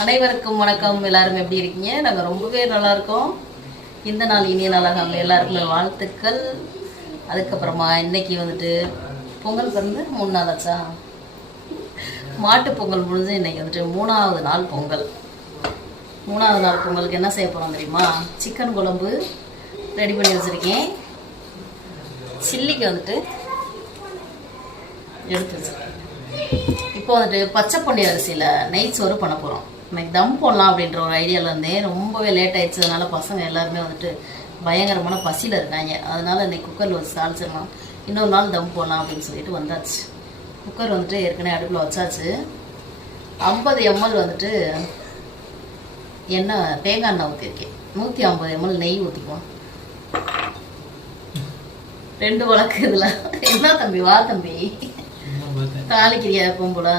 அனைவருக்கும் வணக்கம். எல்லாரும் எப்படி இருக்கீங்க? நாங்கள் ரொம்பவே நல்லா இருக்கோம். இந்த நாள் இனிய நாளாக அவங்க எல்லாருக்குமே வாழ்த்துக்கள். அதுக்கப்புறமா இன்னைக்கு வந்துட்டு பொங்கல் பிறந்து 3 நாள் ஆச்சா. மாட்டு பொங்கல் முடிஞ்சு இன்னைக்கு வந்துட்டு 3வது நாள் பொங்கல். 3வது நாள் பொங்கலுக்கு என்ன செய்ய போகிறோம் தெரியுமா? சிக்கன் குழம்பு ரெடி பண்ணி வச்சுருக்கேன். சில்லிக்கு வந்துட்டு எடுத்து வச்சுருக்கேன். இப்போ வந்துட்டு பச்சை பொன்னி அரிசியில் நெய் சோறு பண்ண போகிறோம். இன்னைக்கு தம் போடலாம் அப்படின்ற ஒரு ஐடியாவில் இருந்தேன். ரொம்பவே லேட் ஆயிடுச்சு. அதனால பசங்க எல்லாருமே வந்துட்டு பயங்கரமான பசியில் இருக்காங்க. அதனால இன்னைக்கு குக்கரில் வச்சு தாளிச்சிடலாம், இன்னொரு நாள் தம் போடலாம் அப்படின்னு சொல்லிட்டு வந்தாச்சு. குக்கர் வந்துட்டு ஏற்கனவே அடுப்பில் வச்சாச்சு. 50 ml வந்துட்டு எண்ணெய் தேங்காய் எண்ணெய் ஊற்றிருக்கேன். 150 ml நெய் ஊற்றிக்குவோம். 2 வழக்கு இதில். என்ன தம்பி, வா தம்பி, தாளிக்கிறியா எப்பவும் போல?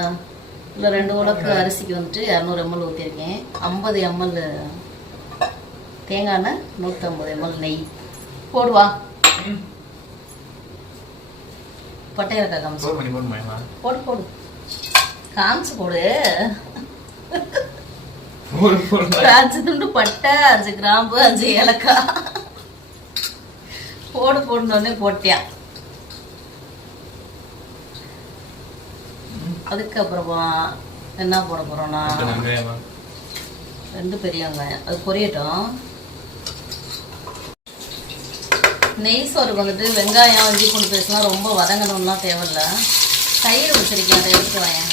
இல்லை 2 உலக்கு அரிசிக்கு வந்துட்டு 200 ml ஊற்றிருக்கேன். 50 ml தேங்காய் எண்ணெய், 150 ml நெய் போடுவா. பட்டையரக்காய் காமிச்சு போடு போடு, காமிச்சு போடு. 5 துண்டு பட்டை, 5 கிராம்பு, 5 ஏலக்காய் போடு. போடணுன்னே போட்டியா. அதுக்கப்புறமா என்ன போட போறோம்னா 2 பெரிய வெங்காயம், அது பொரியட்டும். நெய் சோறுக்கு வந்துட்டு வெங்காயம், இஞ்சி பூண்டு பேஸ்ட்லாம் ரொம்ப வதங்கணும்லாம் தேவையில்ல. தயிர் வச்சிருக்கேன், அதை எடுத்து வாயேன்.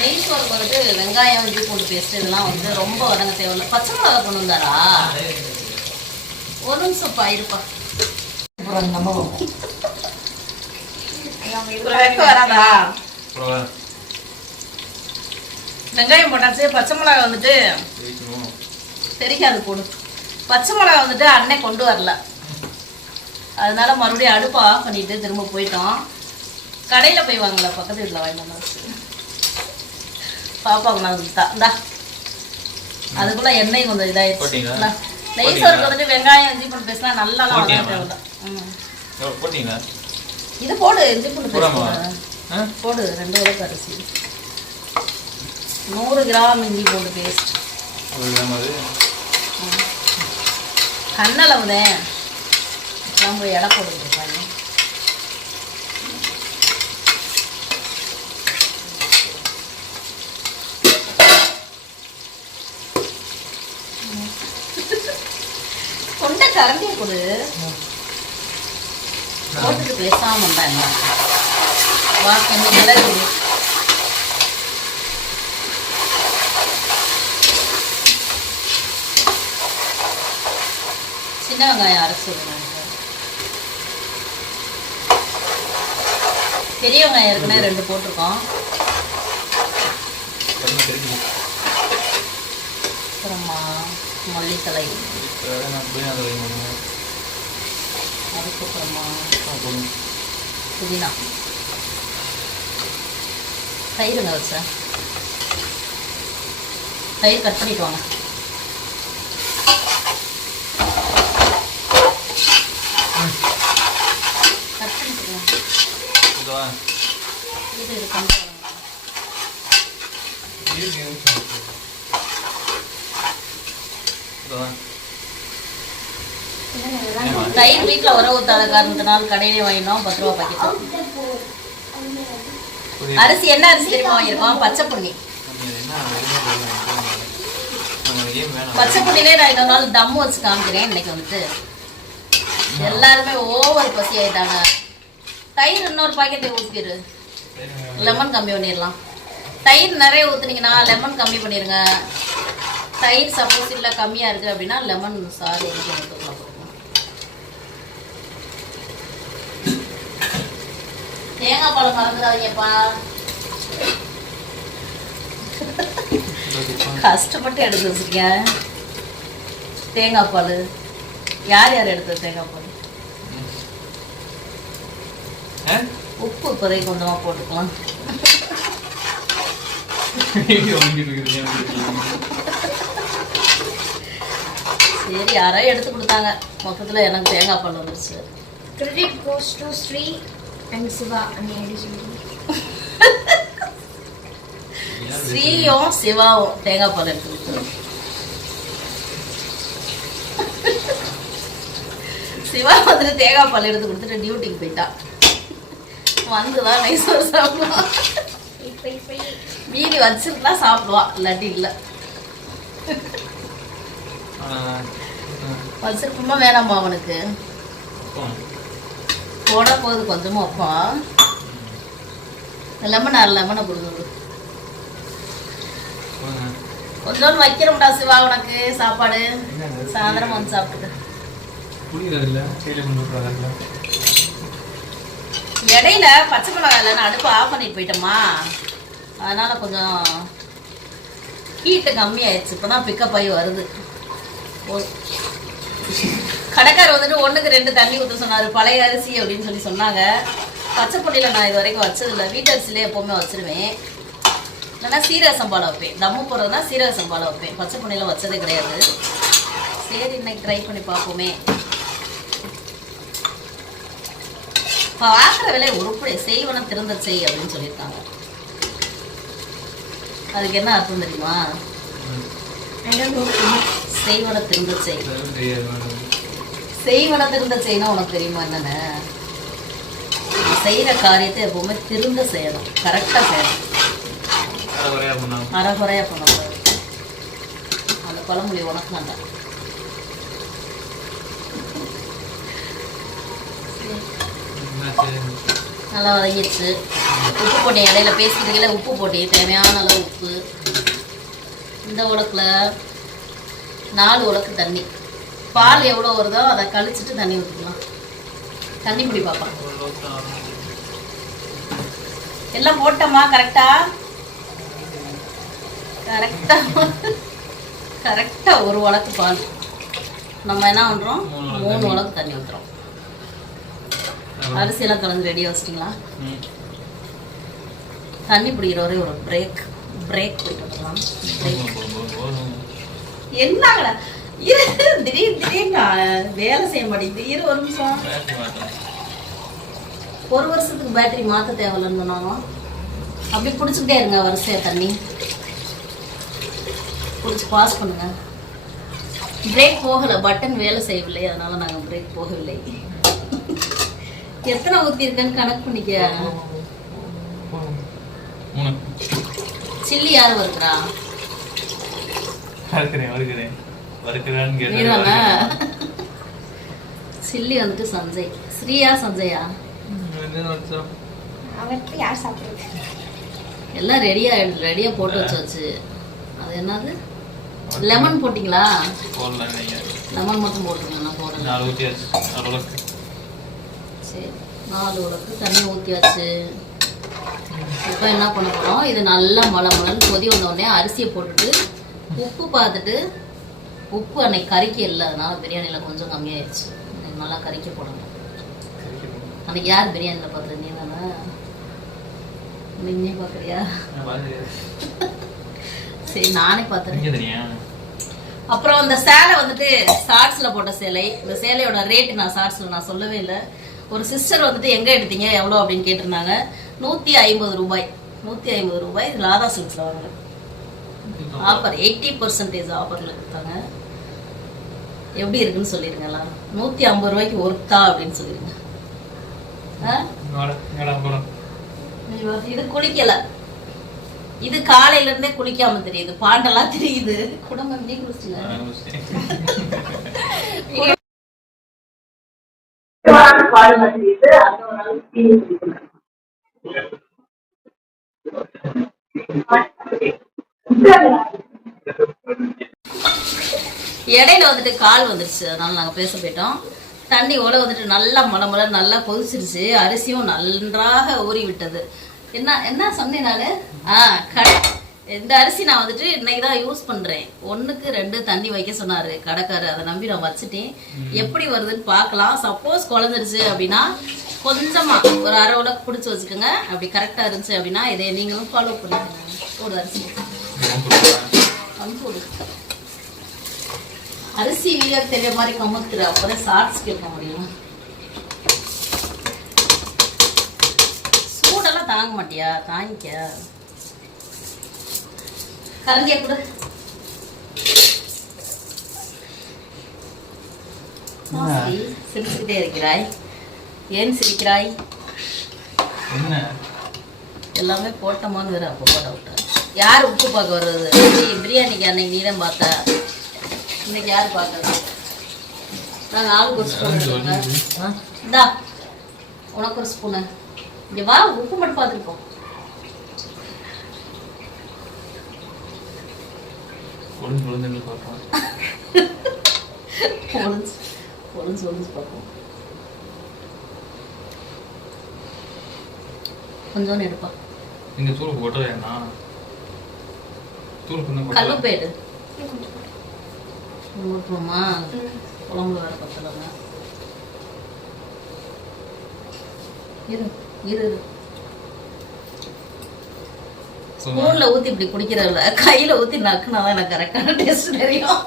நெய் சோறுக்கு வந்துட்டு வெங்காயம், இஞ்சி பூண்டு பேஸ்ட் இதெல்லாம் வந்து ரொம்ப வதங்க தேவையில்லை. பச்சை மிளகா கொண்டு வந்தாரா? ஒரு நிமிஷம்ப்பா இருப்பா. வராதா? வெங்காயம் போட்டாச்சு. பச்சை மிளகா வந்துட்டு தெரியாது போடு. பச்சை மிளகா வந்துட்டு அண்ணன் கொண்டு வரல, அதனால மறுபடியும் அடுப்பு ஆஃப் பண்ணிட்டு திரும்ப போயிட்டோம். கடையில் போய் வாங்கல, பக்கத்து வீட்டில் வாங்கி வந்தாச்சு. பாப்பாவுக்கு நான் இந்தா அதுக்குள்ள எண்ணெய் கொஞ்சம் இதாயிடுச்சு. நெய் சோறுக்கு வந்துட்டு வெங்காயம், இஞ்சி பூண்டு பேஸ்ட்லாம் நல்லா வதங்க. இது போடு, இஞ்சி பூண்டு பேஸ்ட் போடு. 2 உலக்கு அரிசி, 100 கிராம் இஞ்சி பூண்டு பேஸ்ட். கண்ணளவுதேன் போய் எடை போட்டுருப்பாங்க. கொண்ட கரண்டியை கொடு. போட்டுட்டு பேசாம வந்தாங்க. வா கொஞ்சம் மிளகு, சின்ன வெங்காயம் அரைச்சி விடுங்க. பெரிய வெங்காயம் ஏற்கனவே 2 போட்டிருக்கோம். அப்புறமா மல்லித்தலை, அதுக்கப்புறமா புதினா, தயிருங்க வச்ச தயிர் கட் பண்ணிட்டு வாங்க. கட் பண்ணிட்டுருங்க. இது இருக்கு. தயிர் வீட்டில் உர ஊற்றாத காரணத்தினால் கடையிலே வாங்கினோம். 10 ரூபா பாக்கெட். அரிசி என்ன அரிசி தெரியுமா வாங்கியிருக்கோம்? பச்சை பொன்னி. பச்சை பொன்னிலே நான் இன்னொரு நாள் தம் வச்சு காமிக்கிறேன். இன்னைக்கு வந்துட்டு எல்லாருமே ஓவர் பசி ஆயிட்டாங்க. தயிர் இன்னொரு பாக்கெட்டை ஊற்றிடு. லெமன் கம்மி பண்ணிடலாம். தயிர் நிறைய ஊற்றுனீங்கன்னா லெமன் கம்மி பண்ணிடுங்க. தயிர் சப்போஸ் இல்லை கம்மியாக இருக்குது அப்படின்னா லெமன் சாறு ஊற்றிக்கலாம். தேங்காய் பால் மறந்துடாதீங்கப்பா. கஷ்டப்பட்டு எடுத்து வச்சிருக்கேன் தேங்காய் பால். யார் யார் எடுத்தது தேங்காய் பால்? உப்பு இப்போதைக்கு கொஞ்சமாக போட்டுக்கலாம். சரி, யாரோ எடுத்து கொடுத்தாங்க. மொத்தத்தில் எனக்கு தேங்காய் பால் வந்துருச்சு. Credit goes to Sri ஸ்ரீயும் சிவாவும் தேங்காய் பால் எடுத்து கொடுத்துரும். சிவா வந்துட்டு தேங்காய் பால் எடுத்து கொடுத்துட்டு டியூட்டிக்கு போயிட்டான். வந்துதான் நைசோர் சாப்பிடுவான். மீதி வச்சிருந்தா சாப்பிடுவான், இல்லாட்டி இல்ல. வச்சிருப்போமா வேணாமா அவனுக்கு? போட போகுது கொஞ்சமா வைப்பான். லெமனை கொடுக்குது. கொஞ்சோண்டு வைக்கிறோம்டா சிவா உனக்கு சாப்பாடு. சாயந்தரம் வந்து சாப்பிட்டு இடையில பச்சை மிளகாய் இல்லைன்னு அடுப்பு ஆஃப் பண்ணிட்டு போயிட்டோமா, அதனால கொஞ்சம் ஹீட்டு கம்மியாயிடுச்சு. இப்போதான் பிக்கப் ஆகி வருது. கடைக்காரர் வந்துட்டு 1க்கு 2 தண்ணி ஊற்ற சொன்னார், பழைய அரிசி அப்படின்னு சொல்லி சொன்னாங்க. பச்சை பொடியில் நான் இது வரைக்கும் வச்சதில்லை, வீட்டு அரிசியிலே எப்போவுமே வச்சிருவேன். இல்லைன்னா சீரக சம்பாலை வைப்பேன். தம்மு போடுறதுனா சீரக சம்பாலை வைப்பேன், பச்சை பொடியில் வச்சதே கிடையாது. சரி இன்னைக்கு ட்ரை பண்ணி பார்ப்போமே. பார்க்குற வேலையை உருப்படி செய்வன திருந்த செய் அப்படின்னு சொல்லியிருக்காங்க. அதுக்கு என்ன அர்த்தம் தெரியுமா? செய்வன திருந்த செய். செய்வன திருந்த செய்யணும் உனக்கு தெரியுமா என்னன்னு? செய்யற காரியத்தை எப்பவுமே திருந்த செய்யணும், கரெக்டா செய்யணும், அறகுறையா பண்ணக்கூடாது. அந்த பழமொழி உனக்கு வேண்டாம். நல்லா வதங்கிடுச்சு. உப்பு போட்டேன், இடையில பேசிக்கிறதுல உப்பு போட்டேன், தேவையான அளவு உப்பு. இந்த உலக்கில் 4 உலக்கு தண்ணி. பால் எவ்வளோ வருதோ அதை கழிச்சிட்டு தண்ணி ஊற்றிக்கலாம். தண்ணி பிடி பார்ப்போம். எல்லாம் போட்டோமா? கரெக்டா கரெக்டா கரெக்டா 1 உலக்கு பால். நம்ம என்ன பண்ணுறோம்? 3 உலக்கு தண்ணி ஊற்றுறோம். அரிசியெல்லாம் கலந்து ரெடியாக வச்சிட்டிங்களா? தண்ணி பிடிக்கிற வரை ஒரு பிரேக் போயிட்டு வரலாம். என்னங்கடா திடீர்னு வேலை செய்ய மாட்டேங்குது. 1 நிமிஷம். 1 வருஷத்துக்கு பேட்டரி மாற்ற தேவையில்லைன்னு சொன்னாங்க. அப்படி பிடிச்சிக்கிட்டே இருங்க வரிசையா தண்ணி பிடிச்சி பாஸ் பண்ணுங்க. பிரேக் போகலை, பட்டன் வேலை செய்யவில்லை, அதனால நாங்கள் பிரேக் போகவில்லை. எத்தனை ஊற்றி இருக்கேன்னு கணக்கு பண்ணிக்க. சில்லி யார் வறுக்கிறா? சில்லி வந்துட்டு சஞ்சய். ஸ்ரீயா சஞ்சயா? எல்லாம் ரெடியா போட்டு வச்சாச்சு. அது என்னது? லெமன் போட்டிங்களா? லெமன் மட்டும் போட்டுருங்க. நான் போடுறேன். சரி 4 உலக்கு தண்ணி ஊற்றியாச்சு. இப்போ என்ன பண்ண போகிறோம்? இது நல்லா மலன்னு கொதி வந்தோடனே அரிசியை போட்டுட்டு உப்பு பார்த்துட்டு, உப்பு அன்னைக்கு கறிக்க இல்லை, அதனால பிரியாணியில் கொஞ்சம் கம்மியாயிடுச்சு. நல்லா கறிக்க போடணும். அன்னைக்கு யார் பிரியாணியில் பார்க்குறது? நீ தானே? நீ பார்க்குறியா? சரி நானே பார்த்துறேன். அப்புறம் அந்த சேலை வந்துட்டு ஷார்ட்ஸில் போட்ட சேலை. இந்த சேலையோட ரேட்டு நான் ஷார்ட்ஸில் நான் சொல்லவே இல்லை. ஒரு சிஸ்டர் வந்துட்டு எங்கே எடுத்தீங்க எவ்வளோ அப்படின்னு கேட்டிருந்தாங்க. 150 ரூபாய். 150 ரூபாய். இது ராதா சில்க்ஸில் வாங்க. ஆஃபர் 80% ஆஃபரில் கொடுத்தாங்க. எப்படி இருக்குன்னு சொல்லிடுங்க எல்லாம். 150 ரூபாய்க்கு ஒர்த்தா அப்படின்னு சொல்லிடுங்க. இது குளிக்கல, இது காலையில இருந்தே குளிக்காம தெரியுது, பாண்டெல்லாம் தெரியுது. குடும்பம் நீ குளிச்சுல இடையில வந்துட்டு கால் வந்துருச்சு, அதனால நாங்க பேச போயிட்டோம். தண்ணி ஓட வந்துட்டு நல்லா மலை நல்லா கொதிச்சிருச்சு. அரிசியும் நன்றாக ஊறி விட்டது. என்ன சொன்னேன் நானு? இந்த அரிசி நான் வந்துட்டு இன்னைக்குதான் யூஸ் பண்றேன். 1க்கு 2 தண்ணி வைக்க சொன்னாரு கடைக்காரு. அதை நம்பி நான் வச்சுட்டேன். எப்படி வருதுன்னு பார்க்கலாம். சப்போஸ் குழந்துருச்சு அப்படின்னா கொஞ்சமா ஒரு 1/2 உலக்கு பிடிச்சி வச்சுக்கோங்க. அப்படி கரெக்டா இருந்துச்சு அப்படின்னா இதை நீங்களும் ஃபாலோ பண்ணிக்கோங்க. ஒரு அரிசி அரிசி வீடியோ தெரிய மாதிரி கமுத்துற, அப்பதான் ஷார்ட்ஸ் கேட்க முடியும். வாங்க மாட்டியா? தாங்கிக்க. கரண்டியை கொடு. சிரிச்சுக்கிட்டே இருக்கிறாய். ஏன் சிரிக்கிறாய்? என்ன எல்லாமே போட்டோமான்னு வேற. அப்போ போட்ட விட்டேன். யார் உப்பு பார்க்க வர்றது? பிரியாணிக்கு அன்னைக்கு நீ தான் பார்த்த. இன்னைக்கு யார் பார்க்கறது? நாங்கள் ஆளுக்கு ஒரு ஸ்பூன். இந்தா உனக்கு ஒரு ஸ்பூனு. இங்கே வா, உப்பு மட்டும் பார்த்துருக்கோம். ஒளிஞ்சு பார்ப்போம். கொஞ்சோன்னு எடுப்பா. இந்த தூள் போட்டதேண்ணா தூள் கொஞ்சம் கல்லுப்பேடு ஊற்றுவோமா? குழம்புல வேற பத்தலைங்க. இரு இரு ஸ்பூன்ல ஊத்தி இப்படி குடிக்கிறதில்ல, கையில ஊத்தி நக்குனாதான் எனக்கு கரெக்டான டேஸ்ட் தெரியும்.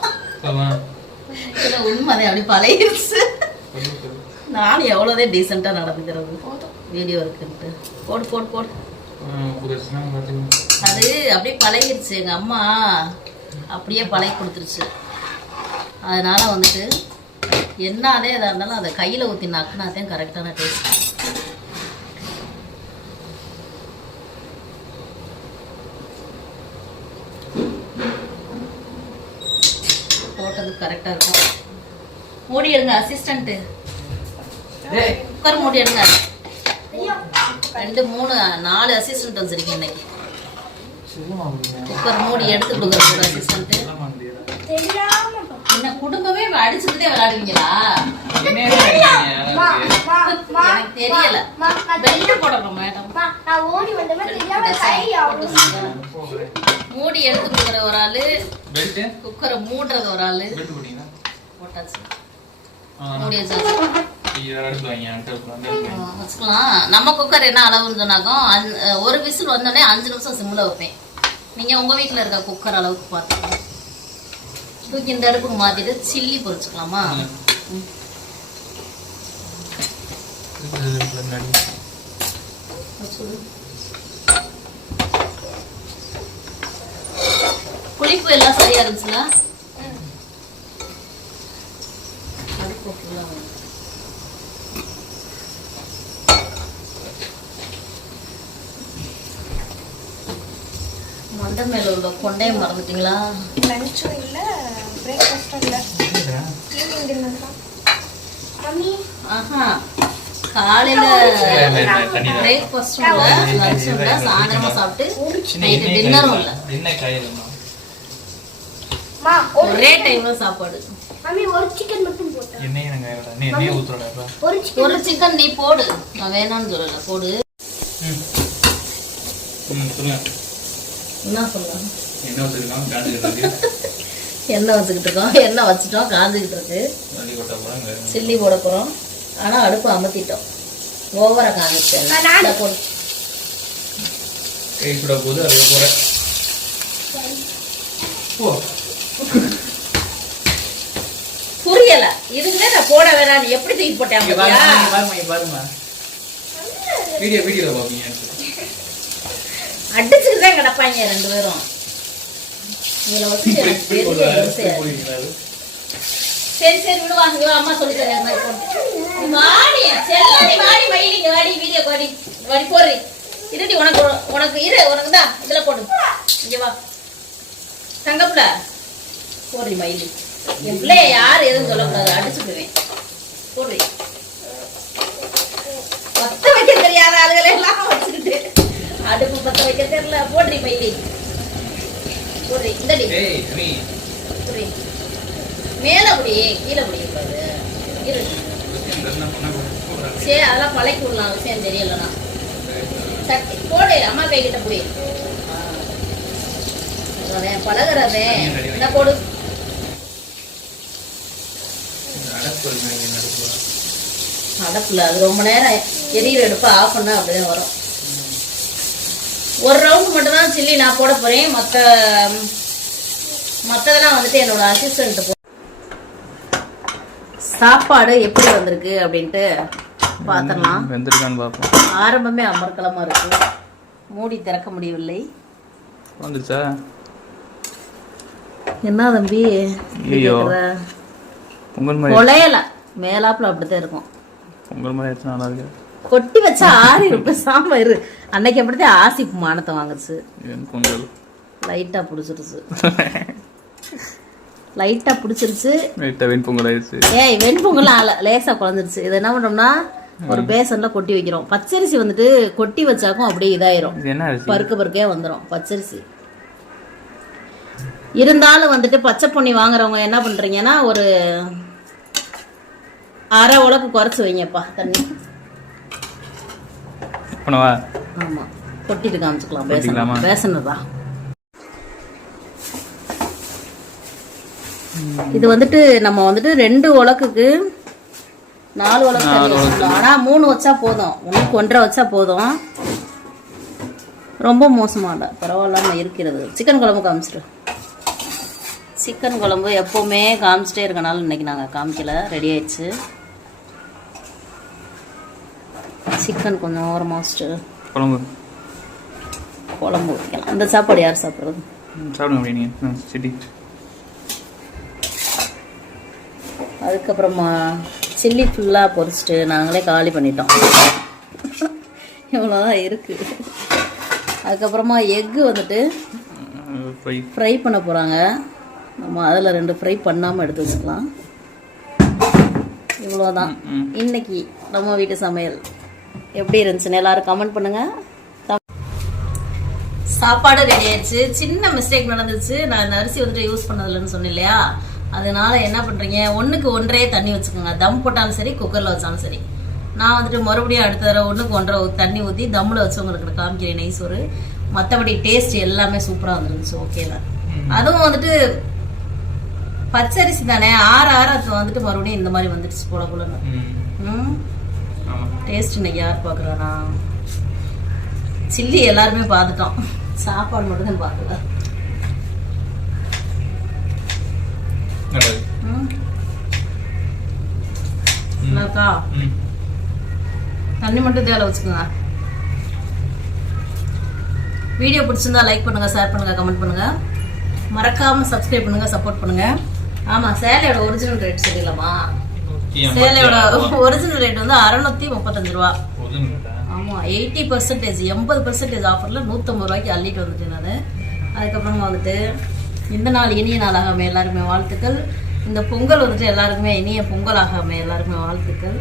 இல்ல உண்மைதான், அப்படி பழகிருச்சு. நானும் எவ்வளோதே டீசெண்டா நடந்துக்கிறது. வீடியோ இருக்குன்ட்டு போடு போடு போடு. அது அப்படியே பழகிருச்சு. எங்க அம்மா அப்படியே பழகி கொடுத்துருச்சு. அதனால வந்துட்டு என்னதே எதாக இருந்தாலும் அதை கையில ஊற்றி நக்குனாதான் கரெக்டான டேஸ்ட். போட்டது கரெக்டா இருக்கும். மூடி எடுங்க அசிஸ்டன்ட். குக்கர் மூடி எடுங்க. 2 3 4 அசிஸ்டன்ட் வச்சிருக்கேன் இன்னைக்கு. குக்கர் மூடி எடுத்து கொடுக்குற அசிஸ்டன்ட். என்ன குடும்பமே அடிச்சுக்கிட்டே விளையாடுவீங்களா? எனக்கு தெரியல. பெல்ட் போடணும் மேடம். மூடி எடுத்து கொடுக்குற ஒரு ஆளு, குக்கரை மூடுறது ஒரு ஆளு. போட்டாச்சு. மூடி வச்சுக்கலாம். நம்ம குக்கர் என்ன அளவுன்னு சொன்னாக்கும் ஒரு விசில் வந்தோடனே 5 நிமிஷம் சிம்ல வைப்பேன். நீங்க உங்க வீட்டுல இருக்க குக்கர் அளவுக்கு பார்த்துக்கலாம். தூக்கி இந்த அடுப்புக்கு மாத்திட்டு சில்லி பொரிச்சுக்கலாமா? புளிப்பு எல்லாம் சரியா இருந்துச்சுல? மண்டை மேல உள்ள கொண்டைய மறந்துட்டீங்களா? லஞ்சும் இல்ல, பிரேக்ஃபாஸ்டும் இல்ல. ஈவினிங் டின்னர் தான். மம்மி காலையில பிரேக்ஃபாஸ்டும் இல்ல, லஞ்சும் இல்ல, சாயந்தரமா சாப்பிட்டு நைட்டு டின்னரும் இல்ல. ஒரே டைம்ல சாப்பாடு. மம்மி ஒரு சிக்கன் மட்டும் போட்டா. எண்ணெய் ஊத்துறடா. ஒரு சிக்கன் நீ போடு. நான் வேணாம்னு சொல்லல, போடு. சொல்லுங்க. என்ன சொல்லலாம்? எண்ணெய் வச்சுக்கிட்டு இருக்கோம். எண்ணெய் வச்சுட்டோம், காஞ்சிக்கிட்டு இருக்கு. சில்லி போட போறோம். ஆனா அடுப்பு அமர்த்திட்டோம். ஓவரா காஞ்சிட்டேன். போடு. கை கூட போது அது போற. புரியல. இதுக்குதான் நான் போட வேணாம். எப்படி தூக்கி போட்டேன் பாருமா. வீடியோ பாப்பீங்க. அடிச்சுட்டுதான் கிடப்பாங்க 2 பேரும். இதுல வச்சு சரி சரி விடுவாங்க. அம்மா சொல்லி தரேன். வாடி செல்லி வாடி மயிலிங்க வாடி வீடியோ வாடி வாடி போடுறி. இருடி உனக்கு இரு. உனக்கு தான் இதுல போடு. இங்க வா தங்கப்புல போடுறி மயிலி. என் பிள்ளைய யாரும் எதுவும் சொல்லக்கூடாது. அடிச்சுடுவேன். போடுறி. பத்த வைக்க தெரியாத ஆளுகளை எல்லாம் வச்சுக்கிட்டு அடுப்பு பத்த வைக்க தெரியல. போடுறி மயிலி. போடுறி. இந்தடி போடுறி. மேல புடி, கீழே புடிக்கூடாது. இரு. சரி அதெல்லாம் பழக்கி விடலாம். விஷயம் தெரியலண்ணா. சட்டி போடு. அம்மா கைகிட்ட புடி. பழகிறதே என்ன போடு. அடப்புல அது ரொம்ப நேரம் எரியிற எடுப்ப ஆஃப் பண்ணா அப்படிதான் வரும். ஒரு ரவுண்ட் மட்டும் தான் சில்லி நான் போட போறேன். மற்றதெல்லாம் வந்துட்டு என்னோட அசிஸ்டன்ட். சாப்பாடு எப்படி வந்திருக்கு அப்படின்ட்டு பாத்திரலாம். வெந்திருக்கான்னு பார்ப்போம். ஆரம்பமே அமர்க்கலமா இருக்கு. மூடி திறக்க முடியவில்லை. வந்துருச்சா? என்ன தம்பி ஐயோ. பொங்கல் மாதிரி கொலையல மேலாப்புல அப்படித்தான் இருக்கும். பொங்கல் மாதிரி ஆயிடுச்சு, நல்லா இருக்கு. கொட்டி வச்சா ஆறி இருப்பேன் சாம இரு. அன்னைக்கு அப்படித்தான் ஆசிப்பு மானத்தை வாங்குச்சு. பொங்கல் லைட்டா பிடிச்சிருச்சு. லைட்டா பிடிச்சிருச்சு. லைட்டா வெண்பொங்கல் ஆயிடுச்சு. ஏய் வெண்பொங்கல் லேசா குழஞ்சிருச்சு. இதை என்ன பண்றோம்னா ஒரு பேசன்ல கொட்டி வைக்கிறோம். பச்சரிசி வந்துட்டு கொட்டி வச்சாக்கும் அப்படியே இதாயிரும், என்ன அரிசி? பருக்கையா வந்துடும் பச்சரிசி. இருந்தாலும் வந்துட்டு பச்சை பொன்னி வாங்குறவங்க என்ன பண்றீங்கன்னா ஒரு அரை உலக்கு குறைச்சு வைங்கப்பா தண்ணி. பண்ணவா? ஆமா கொட்டிட்டு காமிச்சுக்கலாம். கொட்டிக்கலாமா? பேசன் தான் இது வந்துட்டு நம்ம வந்துட்டு 2 உலக்குக்கு 4 உலக்கு தண்ணி வச்சுக்கலாம். ஆனா 3 வச்சா போதும், 1.5 வச்சா போதும். ரொம்ப மோசமாட பரவாயில்லாம இருக்கிறது. சிக்கன் குழம்பு காமிச்சிரு. சிக்கன் குழம்பு எப்பவுமே காமிச்சிட்டே இருக்கனால இன்னைக்கு நாங்க காமிக்கல. ரெடி ஆயிடுச்சு. சிக்கன் கொஞ்சம் ஓரமா வச்சுட்டு குழம்பு ஊற்றிக்கலாம். அந்த சாப்பாடு யார் சாப்பிட்றது? சாப்பிடுங்க அப்படியே நீங்கள் சிட்டி. அதுக்கப்புறமா சில்லி ஃபுல்லாக பொரிச்சிட்டு நாங்களே காலி பண்ணிட்டோம். இவ்வளோதான் இருக்குது. அதுக்கப்புறமா எக்கு வந்துட்டு ஃப்ரை பண்ண போகிறாங்க. நம்ம அதில் 2 ஃப்ரை பண்ணாமல் எடுத்து வச்சுக்கலாம். இவ்வளோதான் இன்னைக்கு நம்ம வீட்டு சமையல். எப்படி இருந்துச்சுன்னு எல்லாரும் கமெண்ட் பண்ணுங்கள். சாப்பாடு ரெடி ஆயிடுச்சு. சின்ன மிஸ்டேக் நடந்துச்சு. நான் இந்த அரிசி வந்துட்டு யூஸ் பண்ணதில்லைன்னு சொன்னேன் இல்லையா, அதனால என்ன பண்றீங்க, 1க்கு 1.5 தண்ணி வச்சுக்கோங்க. தம் போட்டாலும் சரி குக்கர்ல வச்சாலும் சரி. நான் வந்துட்டு மறுபடியும் அடுத்த தடவை 1க்கு 1.5 தண்ணி ஊற்றி தம்மில் வச்சு உங்களுக்கு காமிக்கிறேன் நெய் சோறு. மற்றபடி டேஸ்ட் எல்லாமே சூப்பராக வந்துருந்துச்சு. ஓகே தான். அதுவும் வந்துட்டு பச்சரிசி தானே, ஆற வந்துட்டு மறுபடியும் இந்த மாதிரி வந்துடுச்சு போல போலன்னு. டேஸ்ட் இன்னைக்கு யார் பார்க்குறானா? சில்லி எல்லாருமே பார்த்துட்டோம், சாப்பாடு மட்டும் தான் பார்க்கல. தண்ணி மட்டும் தேவை வச்சுக்கோங்க. வீடியோ பிடிச்சிருந்தா லைக் பண்ணுங்க, ஷேர் பண்ணுங்க, கமெண்ட் பண்ணுங்க, மறக்காம சப்ஸ்கிரைப் பண்ணுங்க, சப்போர்ட் பண்ணுங்க. ஆமா, சேலையோட ஒரிஜினல் ரேட் சொல்லிடலாமா? சேலையோட ஒரிஜினல் ரேட் வந்து 635 ரூபா. ஆமா, 80% 80% ஆஃபர்ல 150 ரூபாய்க்கு அள்ளிட்டு வந்துட்டேன் நான். அதுக்கப்புறமா வந்துட்டு இந்த நாள் இனிய நாளாக அமைய எல்லாருமே வாழ்த்துக்கள். இந்த பொங்கல் வந்துட்டு எல்லாருக்குமே இனிய பொங்கலாக அமைய எல்லாருக்குமே வாழ்த்துக்கள்.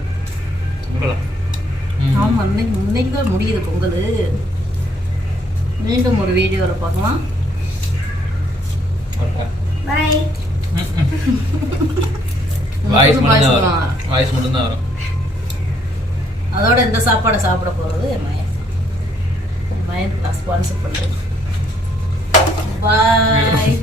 ஆமா, இன்னைக்கு தான் முடியுது பொங்கல். மீண்டும் ஒரு வீடியோவில் பார்க்கலாம். பாய். வாய்ஸ் மட்டும் தான் வரும். அதோட இந்த சாப்பாடை சாப்பிட போறது என் மயன் ஸ்பான்சர் பண்றேன். பாய்.